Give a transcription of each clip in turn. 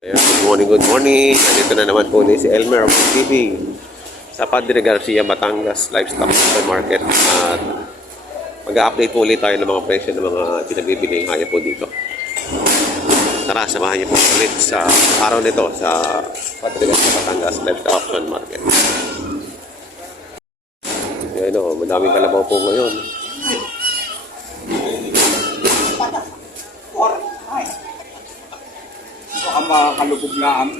Ayan, good morning, good morning. Nandito na naman po ni si Elmer of TV sa Padre Garcia, Batangas Livestock Supermarket. At mag-update po ulit tayo ng mga presyo ng mga pinagbibili ng hayop po dito. Tara, samahan niyo po ulit sa araw nito sa Padre Garcia, Batangas Livestock Supermarket. Ayan o, madaming kalabaw po ngayon. Baka makakalubog na ang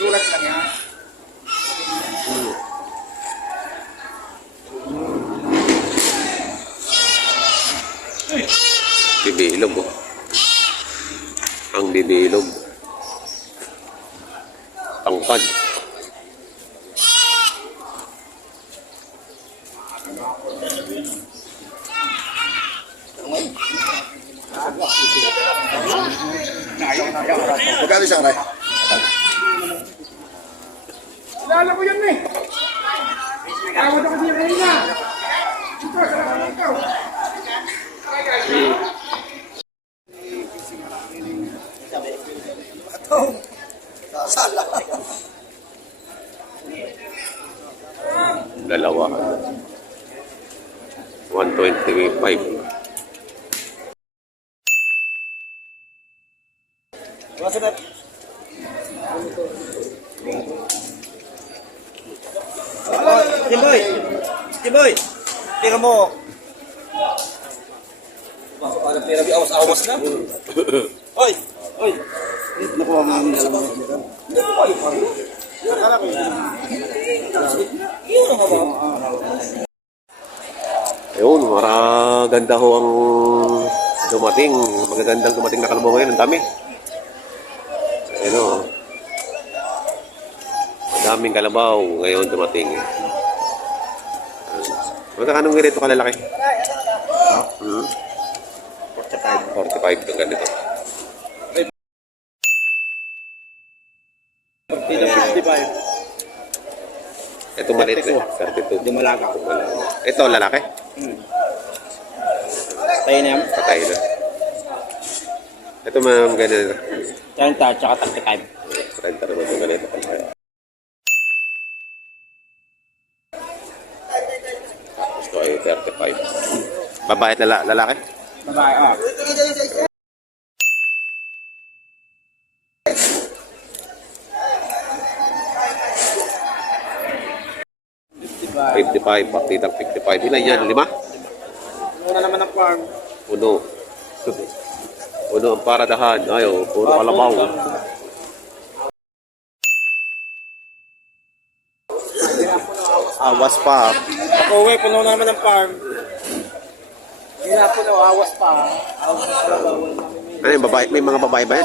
sulat lang yan. Bibilog oh. Ang bibilog. Tangkad. Magkano isang ray? Kilala ko yan eh. Tawad ako niya kanina. Ito, salamat lang ikaw. Sala. Dalawa. 125. Masanap. Timboy! Timboy! Tira mo! Parang tira di awas-awas na. Hoy! Hoy! Nakuha mo ang sa bawah. Hoy! Nakala ko yun. Yun ang hawa. Ayun, maraganda ho ang dumating. Magagandang dumating na kalabaw ngayon. Ang dami. Ayun o. Madaming kalabaw ngayon dumating. Magkakanong ganito kalalaki? 45 itong ganito. 55. Ito maliit na. 32. Di malaga. Ito lalaki? Tayo na yan. Patay na. Ito mga ganito. 30 tsaka 35. 30 naman itong ganito kalaki. Gusto ay 35. Babae at lalaki? Babae, ah. $55, pakitang 55. Ilan yan? 5? Muna naman ang farm. Uno. Uno ang paradahan. Ayaw, puro kalabaw. Awas pa. Ako uwi, puno naman ang farm. Hindi na puno, awas pa. Ano yung babae? May mga babae ba yan?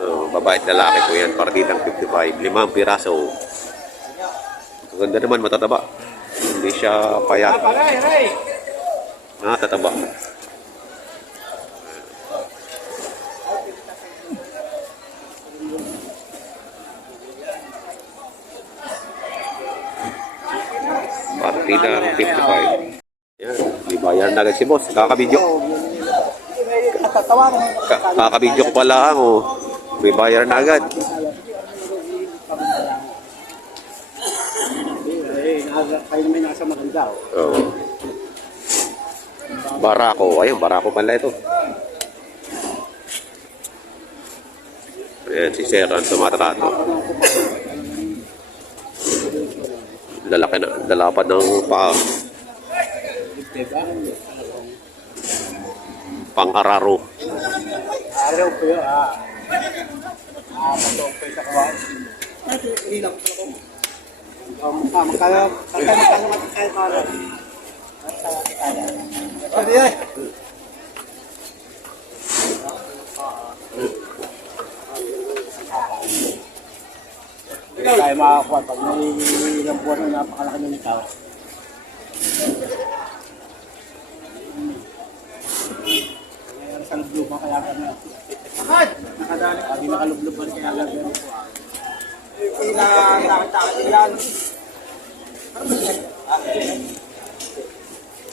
Oo. Babae at lalaki po yan. Partidang 55. 5 piraso. Ang ganda naman, matataba. Hindi siya payat. Tataba. Partidang 55. Yan. Ibayan na agad si boss. Kakabidyo. Kakabidyo ko pala ang may bayar na agad. Kayo naman nasa maganda. Oo. Barako. Ayun, barako pala ito. Ayan, si Sir ang tumatrato. Lalaki na, lalapad ng paa. Pang-araro. Araw po yun, ah. Patong po sa kawan. Hindi lang po ako. Magkano matakain ko rin. Pwede yan. Hindi tayo makakuha pag may ilang buwan na napakalaki ng tao. Sa lubluban kaya gano'n. Nakadali, hindi nakalubluban kaya gano'n. Nakakita yan.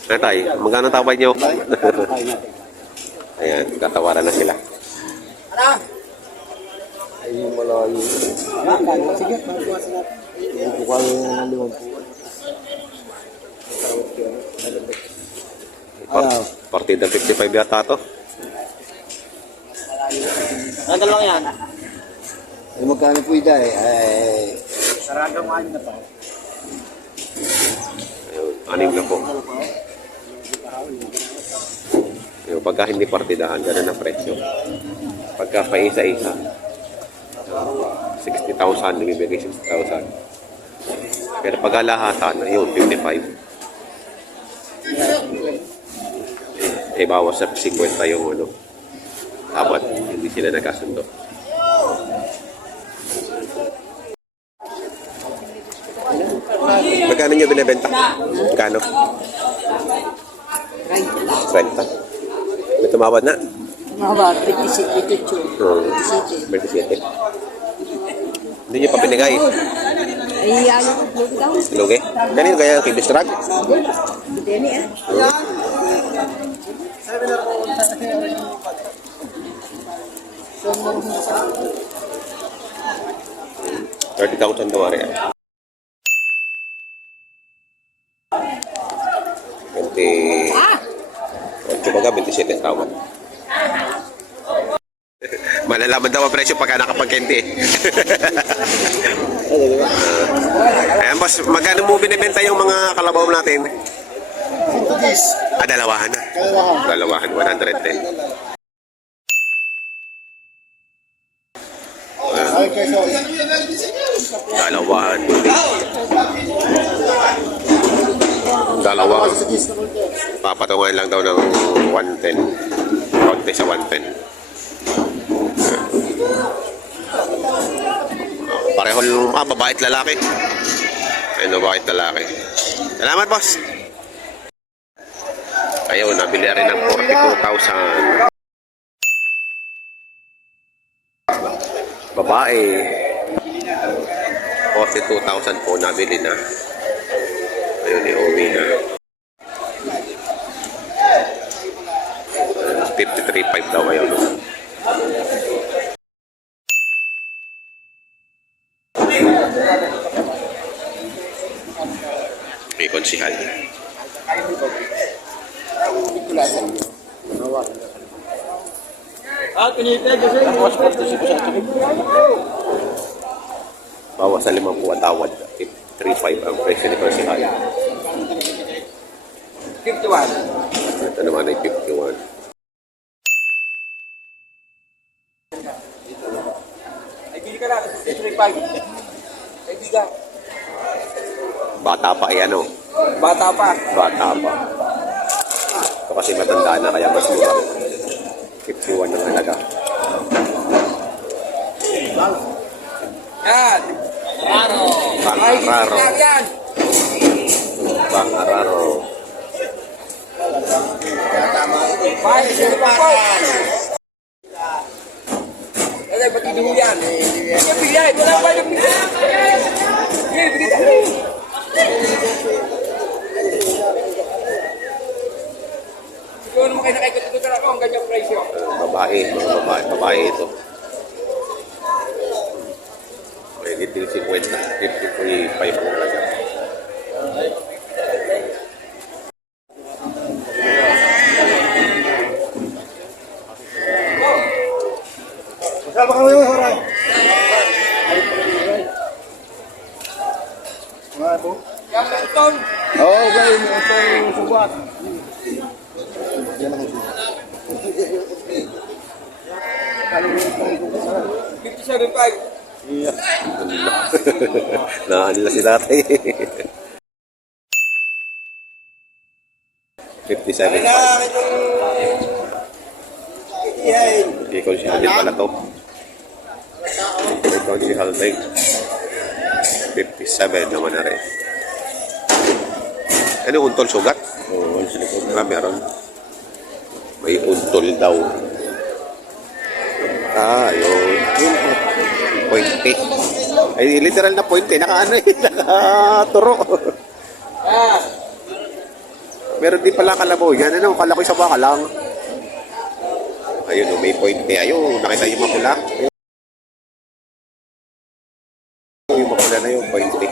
Tay, magkano tawad niyo? Ayan, tatawaran na sila. Ay, malayo. Sige, magbukas natin. Bukal na 50. Partida 55 yata to. Ang dalawang yan. Ay, magkano po ida eh? Ay, sarado mo na pa. Ayun, 6 na po. Yung pagka hindi partidahan, ganun ang presyo. Pagka pa isa-isa, 60,000, bibigay 60,000. Pero pagka lahatan, yun, 55. Eh, bawas sa 50 yung ano. Abat, hindi sila nagkasundo. Magkano nyo binibenta? Magkano? 30. May tumawad na? Mahaba, 27. 27. Hindi nyo pa pinigay. Ay, ayaw ko vlog daw. Lugi? Kanino kaya ang kibis drag? Dini ah. 30,000 daw rin. 27 tawad. Malalaman daw ang presyo pagka nakapagkente. Ayan boss, magkano mo binibenta yung mga kalabaw natin? Dalawahan na. Dalawahan, 110. Dalawahan. Dalawa. Papatungan lang daw ng 110. Konti sa 110. Pareho babae at lalaki. Ayun, babae at lalaki. Salamat, boss. Ayun, nabili rin ng 42,000. Babae. 42,000 po nabili na. Ayun, i-uwi na. 53.5 daw ayun. May konsihal. Bawas sa 5 po tawad. 3.5 ang presyo ni konsihal. 51. Ito naman ay 51. Bata pa yan, oh. Bata pa. Bata pa. Ito kasi matanda na kaya mas mura. 51 ang halaga. Yan. Pangararo. Yan. Pangararo. Ay, sino pa po? Ay, ba't hindi mo yan? Hindi bigay. Wala pa yung bigay. Bigay, bigay tayo. Ikaw naman kayo nakikot-ikot ako ang ganyang presyo. Babae. Mga babae ito. May giting 50. 53.5 ang halaga. Masal ba kami yung horay? Mga po? Yan ang utong. Oo, okay. Utong subuat. Yan ang utong. 57.5. Yeah. Naan nila si tatay. 57.5. Ikaw si Halil pala to. Ikaw si Halil. 57 naman na rin. Ano untol sugat? Oo, meron. May untol daw. Yun. Pointe. Ay, literal na pointe. Nakaano eh. Nakaturo. Meron din pala kalabaw. Yan, ano, kala ko sa baka lang. Ayun, may point eh. Ayun, nakita yung mapula. Ayun, yung mapula na yung point eh.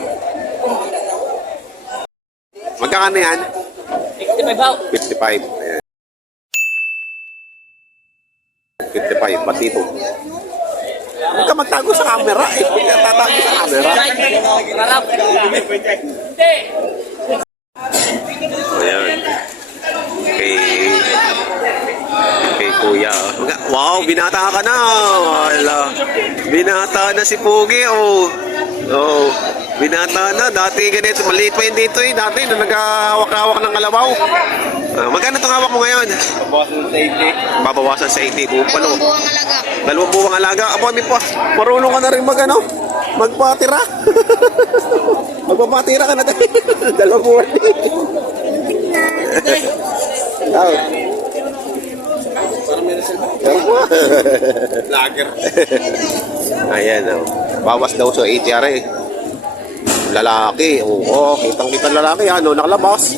Magkakano yan? 65 bao. 55. Ayan. 55, pati ito. Huwag ka magtago sa camera. Huwag ka tatago sa camera. Harap. Ayan. Kay Kuya. Wow, binata ka na. Wala. Binata na si Pogi. Oh. Oh. Binata na. Dati ganito. Maliit pa yun dito eh. Dati na nag-hawak-hawak ng kalabaw. Magkano itong hawak mo ngayon? Babawasan sa 80. Dalawang buwang alaga. Dalawang buwang alaga. Aba, may pa. Marunong ka na rin magpatira. Magpapatira ka na tayo. Dalawang buwan. Oh. Lager. Ayan, oh. Bawas daw sa ATR eh. Lalaki. Oo, kitang-kita lalaki. Ano, nakalabas.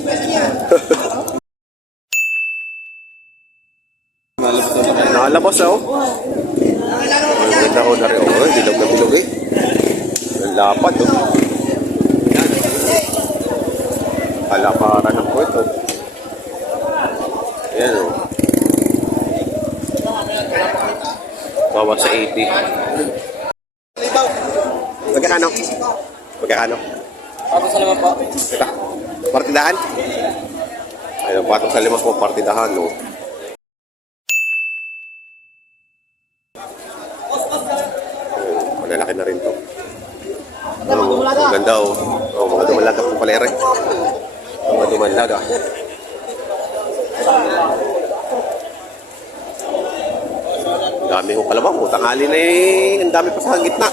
Nakalabas, oh. Ang ganda ko na rin. Oh, bilog na bilog eh. Ang lapad, oh. Yan. Kalaparan ng kwento. Ayan, oh. Bawas sa 80. Magkakano? Magkakano? Ako sa naman po. Teka, partidahan? Ayun, patong sa 5 po, partidahan, no? Malalaki na rin to. Ang ganda, oh. Oh, mga dumalaga po pala rin. Mga dumalaga. Ang dami ko kalabaw. Tanghali na eh. Ang dami pa sa gitna.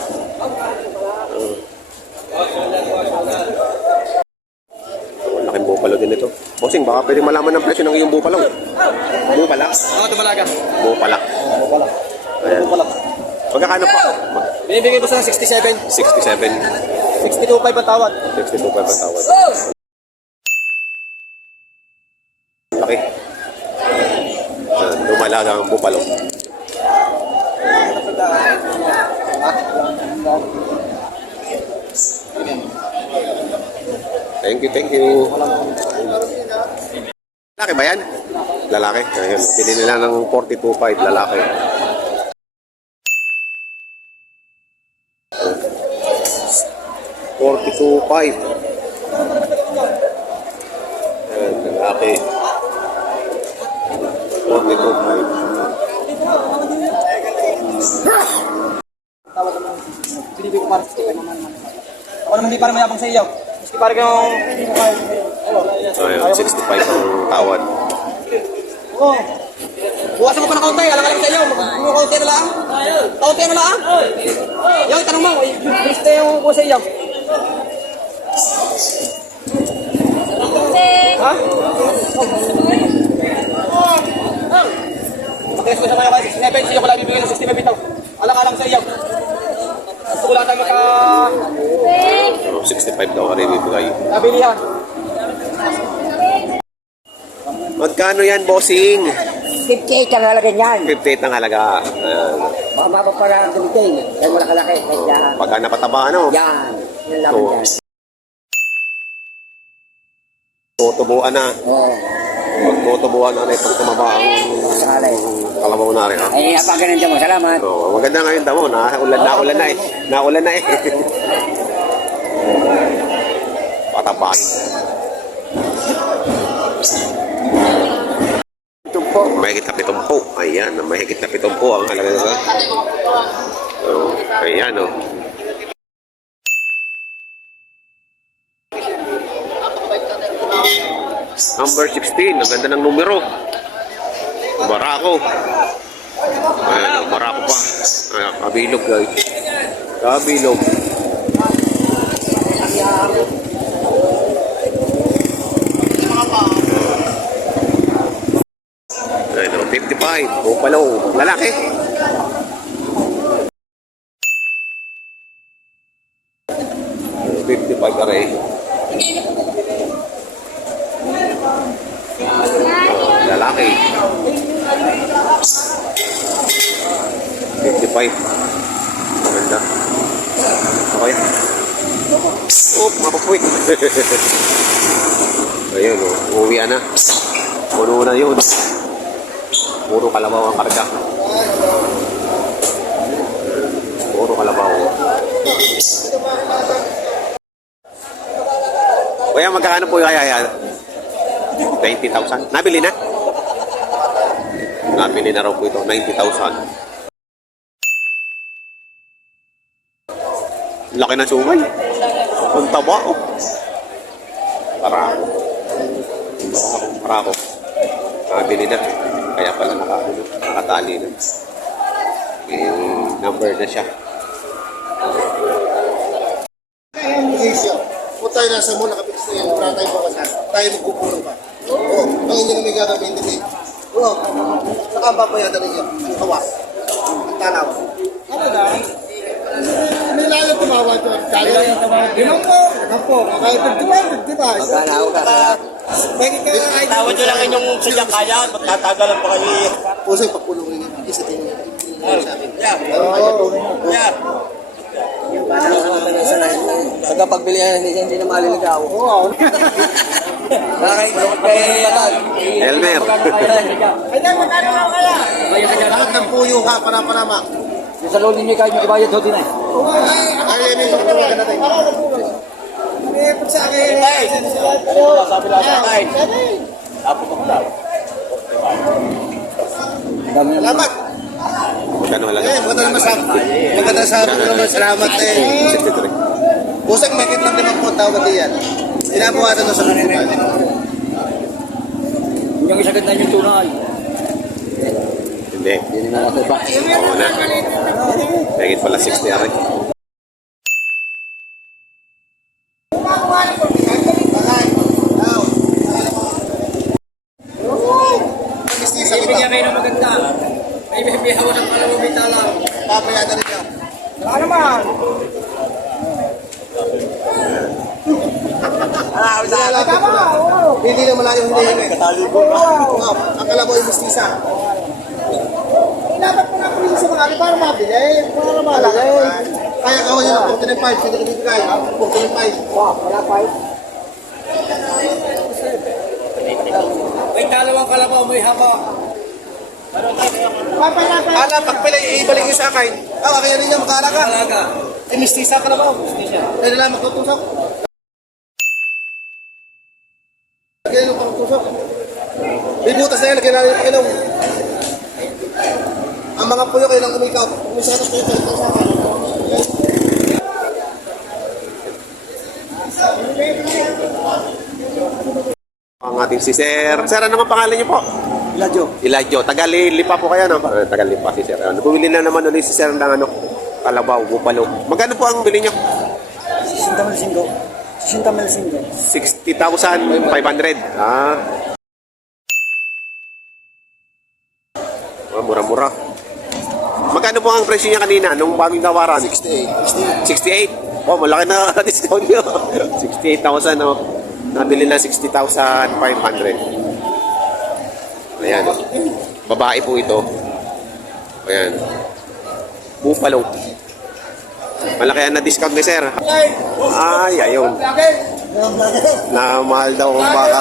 Laking bupalo din ito. Bossing, baka pwede malaman ng presyo ng iyong bupalo. Bupala? Ano ito malaga? Bupala. Ayan. Magkakano pa? Binibigay mo sa 67. 67. 62.5 ang tawad. 62 pa patawad. Laki. Dumalaga ang bupalo. Thank you, thank you. Lalaki ba yan? Lalaki. Ayun. Pili nila ng 42.5 lalaki. $42.5. Ayan, lalaki. 42.5. Binibigay ko para 65 naman. Ako naman hindi para mayabang sa iyo. Maski para kayong... Ayun, 65 ang tawad. Oo. Buwasan mo pa ng kaunti. Alang sa iyo. Kaunti na lang. Kaunti na lang. Yung tanong mo. Gusto yung buwas sa iyo. Ha? Matigas ko sa kayo kayo. 67. Siya ko lang bibigay ng 65 ito. Alang-alang sa iyo. Gusto ko lang tayo magka... 65 daw ka rin ibigay. Nabilihan. Magkano yan, bossing? 58 ang halaga niyan. 58 ang halaga. Ayan. Baka mapapala ang dumiting. Yan wala kalaki. Kaya Pagka napataba, ano? yan. Yan lang Oo. yan. Tutubuan na. Oo. Pag tutubuan na rin, pag tumaba ang Sakali. kalabaw na rin. Ha? Ay, napaganan dyan mo. Salamat. So, maganda ngayon daw. Naulan na eh. Naulan na eh. Patabay. Tumpo. Mahigit na 70. Ayan, mahigit na 70 ang halaga nila. So, ayan o. Number 16, ang ganda ng numero. Barako. Ayan, barako pa. Ayan, kabilog guys. Kabilog. Ayan, 55. Bupalo. Lalaki. Aray. Lalaki. 55. Maganda. Okay. Oh, mapapuwi. Ayun, oh. Uwi na. Puno na yun. Puro kalabaw ang karga. Puro kalabaw. Kuya, magkano po kaya yan? 90,000. Nabili na? Nabili na raw po ito. 90,000. Laki na sumay. Ang taba, oh. Parako. Parako. Nabili na. Kaya pala nakatali na. May number na siya. Asia. Kung tayo nasa mall, nakapits na yan, wala tayong bawasan. Tayo magpupuro pa. Oo, ang hindi na may gagawin din. Oo, saka ang babayatan ninyo, ang kawas, ang tanaw. Ano dahil? May layo tumawa ito. Ginong po, kahit nagdiba. Magkala ako ka. Tawad nyo lang inyong sadyang kaya, magtatagalan pa kayo. Puso yung pagpulong rin yan. Isa tingin. Yeah. Pagkapagbili hindi na maliligaw. Oo. Elmer. Lahat ng puyo ha, para-parama. Sa loob ninyo kahit yung ibayad ho din eh. Kaya yun yung pagpulungan natin. Sa akin. Sabi lang sa akin. Salamat. Magkano halaga? Maganda naman sa maganda sa naman. Salamat eh. 63. Pusang may kitang 5 tawad yan. Inabuhatan na sa kukupan. Yung isagad na yung tunay. Hindi. Hindi na natin ba? Oo na. Dahil pala 60 aray. Bigyan kayo ng maganda. May bihawa ng palawa may talaw. Papayadan niyo. Wala naman. Hindi na malayo hindi yun eh. Ang kalabaw yung mistisa. Dapat po na po sa mga para mabili. Para malaki. Kaya kawin yun ang 45. Sige dito kayo. 45. Wala pa. May dalawang kalabaw may haba. Ala, pagpili, ibalik niyo sa akin. Kaya rin niya mag-aaraga. Talaga. Eh, mistisa ka na ba? Kaya nila magtutusok. Kaya nila magtutusok. May butas na yan, lagyan natin yung inom. Ang mga puyo kayo lang umikaw. Umisanos kayo sa ito sa akin. Ang ating si Sir. Sir, ano naman pangalan niyo po? Iladyo. Iladio. Tagalilipa po kayo, no? Tagalilipa si Sir. Bumili na naman ulit si Sir ng ano, kalabaw, bupalo. Magkano po ang bili niyo? 60,500. Ah. Mura-mura. Magkano po ang presyo niya kanina nung bagong tawaran? 68. Oh, malaki na discount niyo. 68,000, no? Nabili na 60,500. Ayan. Babae po ito. Ayan. Buffalo. Malaki na discount ni Sir. Ay, ayun. Na mahal daw ang baka.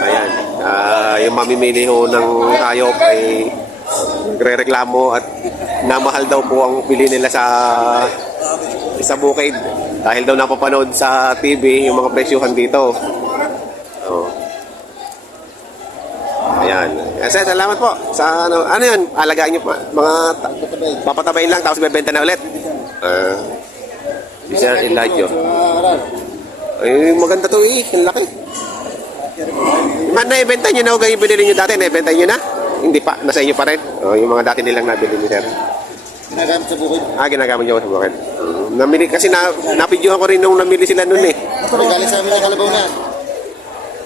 Ayan. Yung mamimili ho ng hayop ay nagre-reklamo at namahal daw po ang pili nila sa bukid. Dahil daw napapanood sa TV yung mga presyuhan dito. Oh. Ayan. Sir, salamat po. Sa ano yun? Alagaan nyo pa. Mga papatabayin lang tapos bebenta na ulit. Si Sir Elijah. Ay, maganda to eh. Ang laki. Man, naibenta nyo na o ganyan binili nyo dati? Naibenta nyo na? Hindi pa. Nasa inyo pa rin. Oh, yung mga dati nilang nabili ni Sir. Ginagamit sa bukid. Ginagamit nyo sa bukid. Namili kasi napidyohan ko rin nung namili sila nun eh. Galing sa amin ang kalabaw na.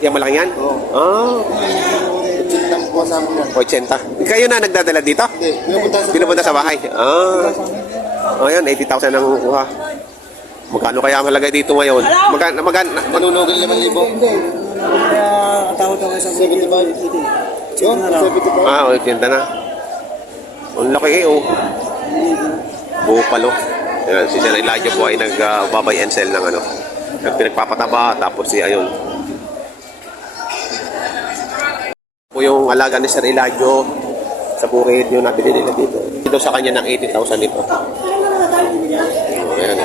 Yung malaki yan? Oo. Ang buwan sa amin yan. 80. Kayo na nagdadala dito? Hindi, Pinupunta sa bahay? Oh, yun, 80,000 ang kuha. Magkano kaya ang halaga dito ngayon? Manunugil 5,000. Matawad ako sa 75. Yun, 75. Ah, o, tinda na. Ang laki eh, oh. Bupalo. Ayan, si Sir Elijah po ay nag-babay and sell ng ano. Pinagpapataba, tapos si ayun. Po yung alaga ni Sir Elijah sa bukid yung nabili nila dito. Dito sa kanya ng 80,000 nito. Ayan.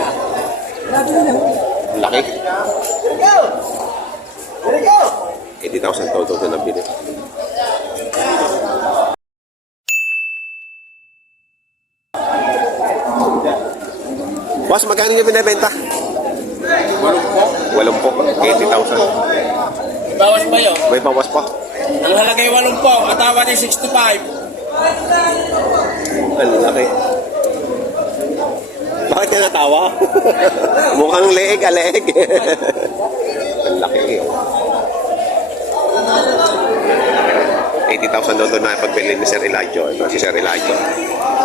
Laki. 80,000 to ito nabili. Boss, magkano nyo binibenta? 80 po. 80,000. Bawas ba yun? May bawas pa. Ang halagay 80, atawa ni 65. Ang laki. Bakit ka natawa? Mukhang leeg, leeg. Ang laki eh. 80,000 doon na pagbili ni Sir Elijah. Ito si Sir Elijah.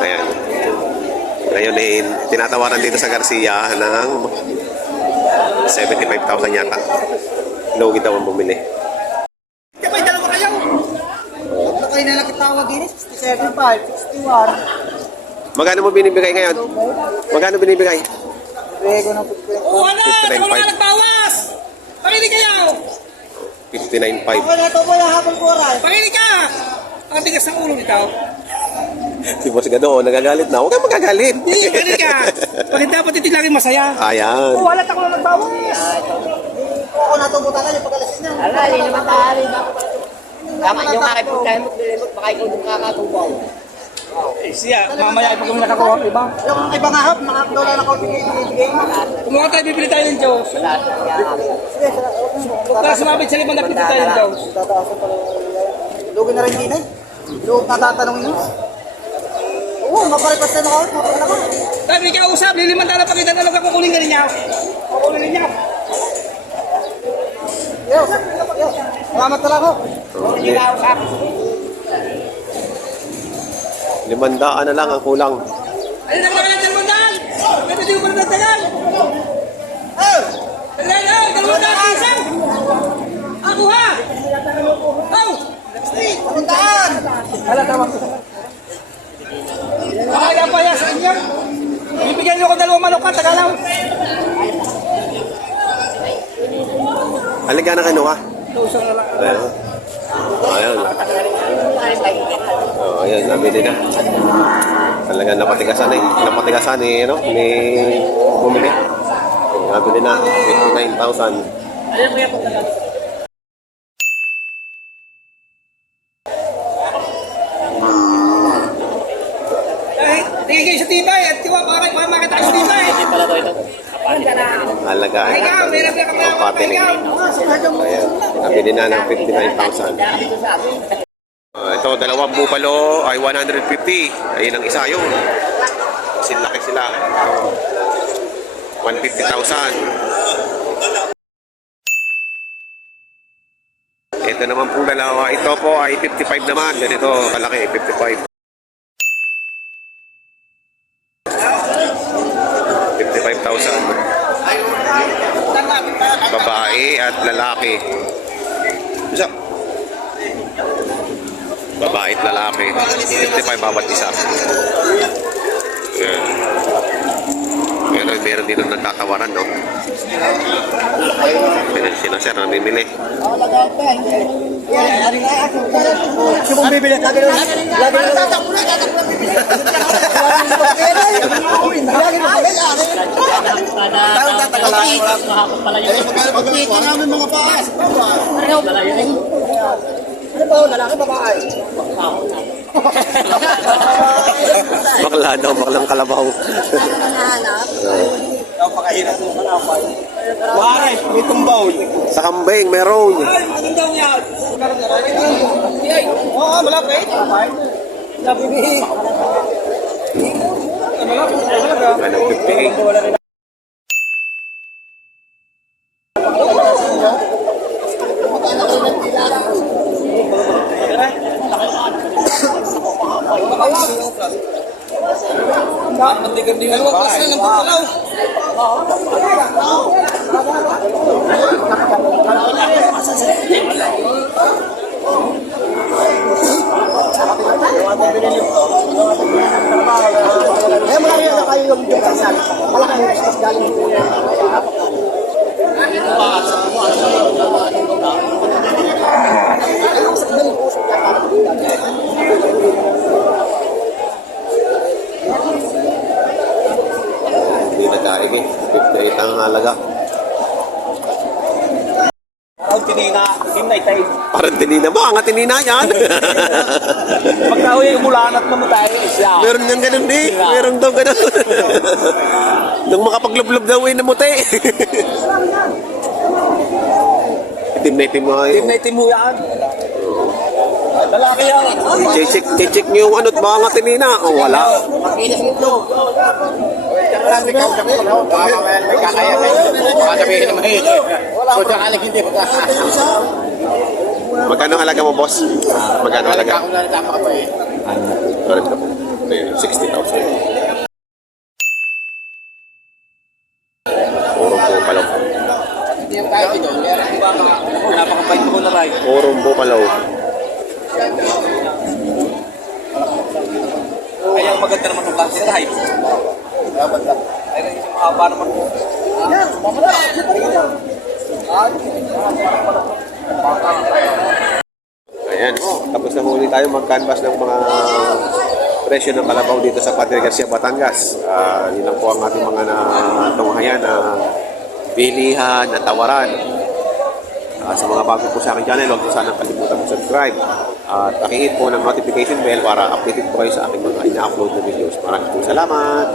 Ayan. Ngayon eh, tinatawaran dito sa Garcia ng 75,000 yata. Logi daw ang bumili. Kapay, dalawa kayo. Ano kayo na nakitawag din? 67, 61. Magkano mo binibigay ngayon? Magkano binibigay? Bego ng Oo, ano? 59.5. Ako na nagbawas! Pakinig kayo! 59.5. Okay na ito po yung hapon ko, Ray. Pakinig ka! Ang tigas ng ulo nito. Si Boss Gado, nagagalit na. Huwag kang magagalit. Hindi, pakinig ka! Bakit dapat iti laging masaya? Ayan. Oo, halat ako na nagbawas. Ako natubutan na yung pagkalasin niya. Alali naman tayo. Tama yung aking pagkain mo, dilimot, baka ikaw yung kakatubaw. Eh, siya, mamaya pag kung nakakuha ang iba. Yung iba nga hap, mga dola na kaunti bigay mo. Kumuha tayo, bibili tayo ng Diyos. Sige, Huwag ka sumabit sa limang na bibili tayo ng Diyos. tataasan pala. Lugi na rin din eh. Lugi na tatanungin mo. Oo, maparipas na ako. Maparipas na ako. Tayo, hindi ka usap, liliman tayo na pakita na lang kukunin ka rin niya. Kukunin rin niya. Yo, yo. Salamat talaga ako. Okay. 500 na lang ang kulang. Ayun na lang ang dalawandaan! Bakit hindi ko pa nagdagan? Dalayan, dalawandaan, isang! Ako ha! Oh! Puntaan! Kaya pa yan sa inyo. Bibigyan niyo ko dalawang manok ka, taga lang. Halika na kinuha. Tusang na lang. Ayan. Ayan. Oh, ayan, nabili na. Talagang napatigasan eh. Napatigasan eh, ano, ni bumili. Nabili na, 59,000. Tingin kayo sa tibay at tiwa, para makita kayo sa tibay. Halaga. Ay ka, meron ka kami Pati ikaw. Ayan, nabili na ng 59,000. Ito, dalawang bupalo ay 150. Ayun ang isa yun. Sinlaki sila. 150,000. Ito naman po dalawa. Ito po ay 55 naman. Ganito kalaki, 55. 55,000. Babae at lalaki. Isa. Babae at lalaki. 55 bawat isa. Ayan. Meron dito nagtatawaran, no? Sino sir, namimili? Sino bibili? Lagi na. Lagi na. Pagkita namin mga paas. Ano ba? Lalaki, babae? Bakla daw, baklang kalabaw. Napakahirap mo kalapay. Wari, may tumbaw. Sa kambing, meron. Anong daw niya? Oo, malaki. Nabibig. Ano, 58. Mandigan-digan mo kasi ng pagkalaw. Kaya marami na kayo yung kasal. Malaki yung mas galing po. Hindi na daig eh. 58 ang halaga. Ang tinina, tinay tayo. Parang tinina mo. Ang tinina yan. Pagka yung mulanat na mo tayo, siya. Meron nga ganun eh. Meron daw ganun. Nung makapaglublub daw eh na muti. Itim na itim mo kayo. Tinay mo yan. Lalaki yan. Check nyo yung ano't baka nga tinina. O wala. Makinis nito. May kakaya kayo. Baka sabihin naman eh. So, dyan ka hindi pa. Magkano halaga mo, boss? Magkano halaga? Ako na tama ka pa eh. Correct po. Ito yung 60,000. Purong bukalaw. Hindi yung tayo dito. Napakabait ko na rin. Purong bukalaw. Ay, ang maganda naman ng klase tayo. Dapat lang. Ay, yung mahaba naman po. Ayan. Tapos na huli tayo mag-canvas ng mga presyo ng kalabaw dito sa Padre Garcia, Batangas. Yun lang po ang ating mga natunghayan na bilihan, na tawaran. Sa mga bago po sa aking channel, huwag po sanang kalimutan po subscribe. At pakihit po ng notification bell para updated po kayo sa aking mga ina-upload na videos. Maraming po salamat!